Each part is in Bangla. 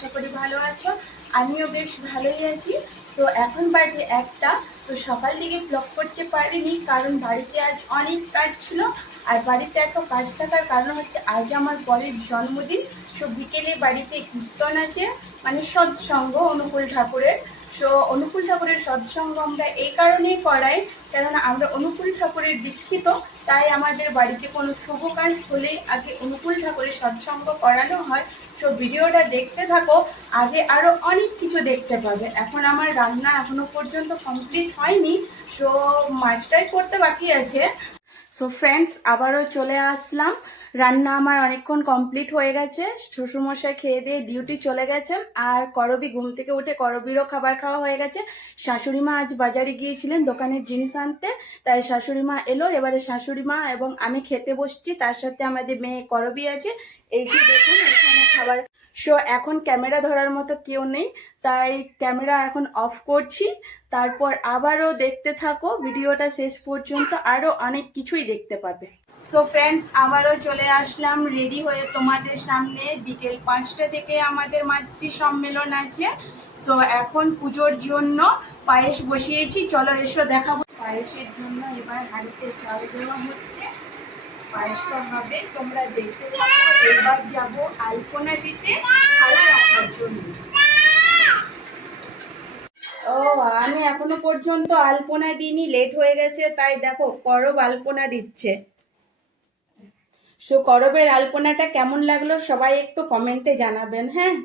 আশা করি ভালো আছো। আমিও বেশ ভালোই আছি। সো এখন বাজে 1টা। তো সকাল থেকে ব্লগ করতে পারিনি কারণ বাড়িতে আজ অনেক কাজ ছিল। আর বাড়িতে এত কাজ থাকার কারণ হচ্ছে আজ আমার বরের জন্মদিন। সো বিকেলে বাড়িতে কীর্তন আছে, মানে সৎসঙ্গ অনুকূল ঠাকুরের। সো অনুকূল ঠাকুরের সৎসঙ্গ আমরা এই কারণেই করাই, কেননা আমরা অনুকূল ঠাকুরের দীক্ষিত। তাই আমাদের বাড়িতে কোনো শুভ কাজ হলেই আগে অনুকূল ঠাকুরের সৎসঙ্গ করানো হয়। সো ভিডিওটা দেখতে থাকো, আগে আরও অনেক কিছু দেখতে পাবে। এখন আমার রান্না এখনো পর্যন্ত কমপ্লিট হয়নি, সো মাছটাই করতে বাকি আছে। সো ফ্রেন্ডস, আবারও চলে আসলাম। রান্না আমার অনেকক্ষণ কমপ্লিট হয়ে গেছে। শ্বশুরমশাই খেয়ে দিয়ে ডিউটি চলে গেছেন, আর করবি ঘুম থেকে উঠে করবিরও খাবার খাওয়া হয়ে গেছে। শাশুড়ি মা আজ বাজারে গিয়েছিলেন দোকানের জিনিস আনতে, তাই শাশুড়ি মা এলো। এবারে শাশুড়ি মা এবং আমি খেতে বসছি, তার সাথে আমাদের মেয়ে করবি আছে। এই যে দেখুন এখানে খাবার। সো এখন ক্যামেরা ধরার মতো কেউ নেই, তাই ক্যামেরা এখন অফ করছি। তারপর আবারও দেখতে থাকো ভিডিওটা শেষ পর্যন্ত, আরও অনেক কিছুই দেখতে পাবে। সো ফ্রেন্ডস, আবারও চলে আসলাম রেডি হয়ে তোমাদের সামনে। বিকেল 5টা থেকে আমাদের মাতৃ সম্মেলন আছে। সো এখন পুজোর জন্য পায়েস বসিয়েছি, চলো এসো দেখাবো। পায়েসের জন্য এবার হাঁড়িতে চাল দেওয়া হচ্ছে, পায়েসটা হবে, তোমরা দেখতে থাকো। এবার যাবো আলপনা দিতে থালা রাখার জন্য। ও, আমি এখনো পর্যন্ত আলপনা দিইনি, লেট হয়ে গেছে। তাই দেখো করব আলপনা দিচ্ছে। সো করবের আলপনাটা কেমন লাগলো সবাই একটু কমেন্টে জানাবেন, হ্যাঁ।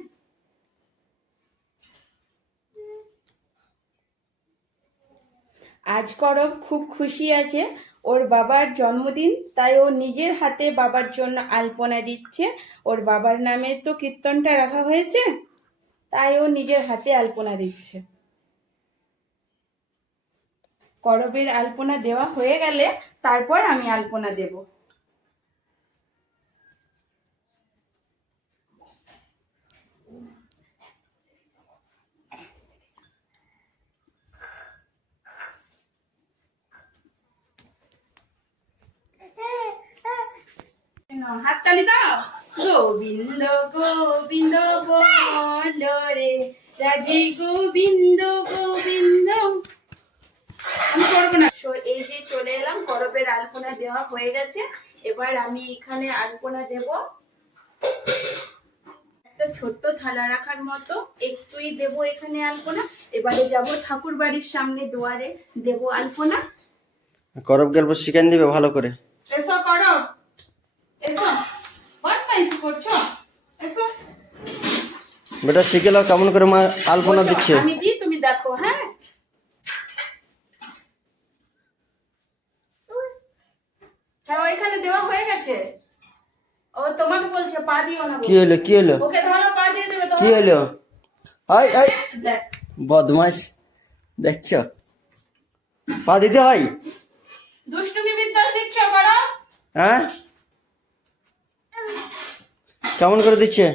আজ করব খুব খুশি আছে, ওর বাবার জন্মদিন, তাই ও নিজের হাতে বাবার জন্য আলপনা দিচ্ছে। ওর বাবার নামের তো কীর্তনটা রাখা হয়েছে, তাই ও নিজের হাতে আলপনা দিচ্ছে। করবের আলপনা দেওয়া হয়ে গেলে তারপর আমি আলপনা দেব। হাততালি দাও। গোবিন্দ গোবিন্দ বল রে, রাধে গোবিন্দ গোবিন্দ। আমি করবো না। এই যে চলে এলাম, করবের আলপনা দেওয়া হয়ে গেছে। এবার আমি এখানে আলপনা দেব। একটা ছোট্ট থালা রাখার মতো একটুই দেব এখানে আলপনা। এবারে যাব ঠাকুর বাড়ির সামনে দুয়ারে, দেব আলপনা। করব গল্প শিখান দিবে ভালো করে। এসো করব, এসো। বদমাইশি করছো, এসো। বেটা শিখে নাও কেমন করে মা আলপনা দিচ্ছে। আমি জি, তুমি দেখো। হ্যাঁ, হ্যাঁ ওইখানে দেওয়া হয়ে গেছে। ও তোমাকে বলছে পা দিও না। কি হলো কি হলো ওকে ধরো, পা দিয়ে দেবে। কি হলো? আই আই দেখ, বদমাশ, দেখছো পা দিতে হয়। দুষ্টুমি বিদ্যা শিখছো করো। হ্যাঁ, কেমন করে দিচ্ছে?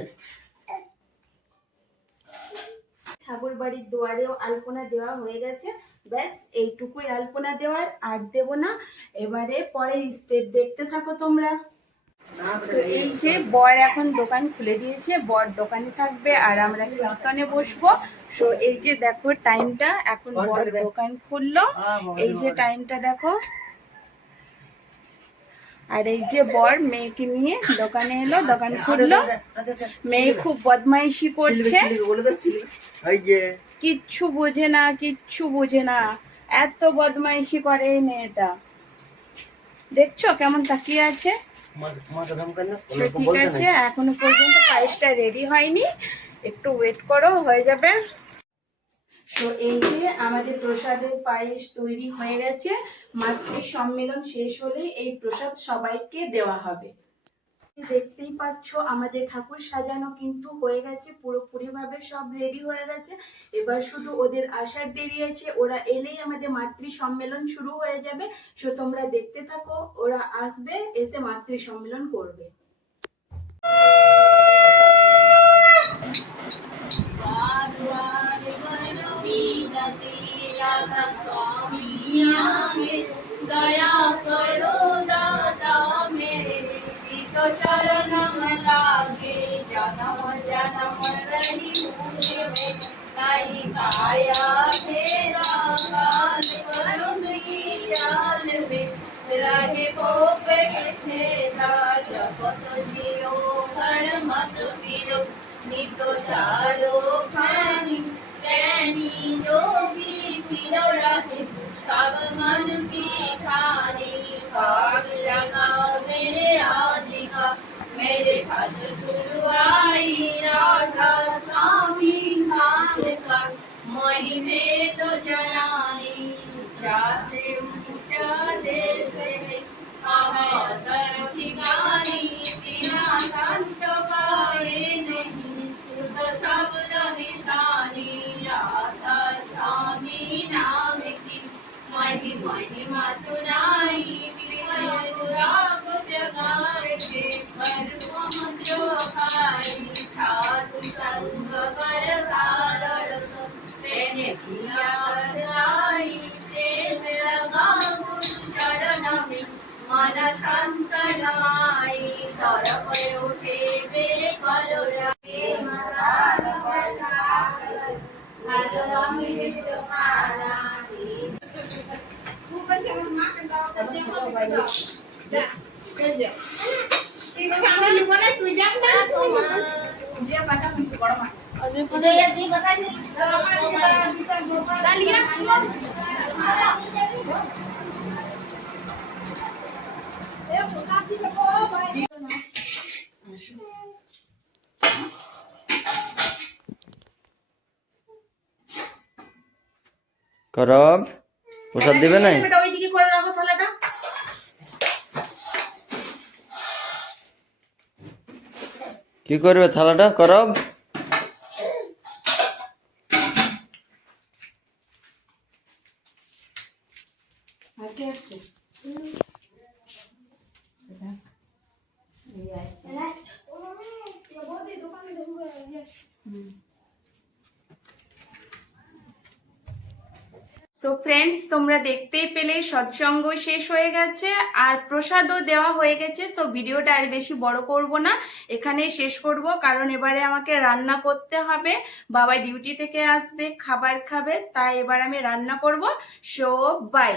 ঠাকুর বাড়ির দুয়ারেও আলপনা দেওয়া হয়ে গেছে। ব্যাস এইটুকুই আলপনা দেওয়ার, আর দেব না। এবারে পরের স্টেপ দেখতে থাকো তোমরা। তো এই যে বর এখন দোকান খুলে দিয়েছে, বর দোকানে থাকবে আর আমরা কীর্তনে বসবো। সো এই যে দেখো টাইমটা, এখন বর দোকান খুললো। এই যে টাইমটা দেখো। আর এই যে বর মেয়েকে নিয়ে দোকানে এলো, দোকান খুললো। মেয়ে খুব বদমাইশি করছে, কিচ্ছু বোঝে না, কিচ্ছু বোঝে না। এত বদমাইশি করে এই মেয়েটা, দেখছো কেমন তাকিয়ে আছে। ঠিক আছে, এখনো পর্যন্ত পায়েসটা রেডি হয়নি, একটু ওয়েট করো, হয়ে যাবে। তো এই যে আমাদের প্রসাদের পায়েস তৈরি হয়ে গেছে। মাতৃ সম্মেলন শেষ হলে এই প্রসাদ সবাইকে দেওয়া হবে। দেখতেই পাচ্ছ আমাদের ঠাকুর সাজানো কিন্তু হয়ে গেছে, পুরোপুরি ভাবে সব রেডি হয়ে গেছে। এবার শুধু ওদের আসার দেরি আছে, ওরা এলেই আমাদের মাতৃ সম্মেলন শুরু হয়ে যাবে। সো তোমরা দেখতে থাকো, ওরা আসবে, এসে মাতৃ সম্মেলন করবে। দয়া করো দাদা মেরে, तो चरणम लागे जन्म जन्म रही मुझे में ताई काया फेरा काल करुण कीराल में रहे पोपट खेला जगत जियो हर मत फिरो नितो चारो खानी कैनी जोगी फिरो रहे सब मन की खानी भाग लगाओ मेरे आदि का मेरे सतगुरु आई राधा स्वामी खान का महिमे तो जनानी जासे ऊंचा देश है अहतर ठिकानी बिना संत पाए नहीं सुध शब्द निशानी राधा स्वामी नाम की महिमा सुनाई राग जगाए के परम जो खाई साधु संग पर सारस मैंने किया बदलाई प्रेम लगा गुरु चरण में मन संत नमाई तरफ उठे वे कलो रहे मरार हर अमृत मारा করব প্রসাদ দিবে না? বেটা ওইদিকে করে রাখো থালাটা। কি করবে থালাটা? করব আগে আসছে সো ফ্রেন্ডস, তোমরা দেখতেই পেলে সৎসঙ্গ শেষ হয়ে গেছে আর প্রসাদও দেওয়া হয়ে গেছে। সো ভিডিওটা আর বেশি বড় করব না, এখানেই শেষ করব, কারণ এবারে আমাকে রান্না করতে হবে। বাবা ডিউটি থেকে আসবে, খাবার খাবে, তাই এবার আমি রান্না করব। So by.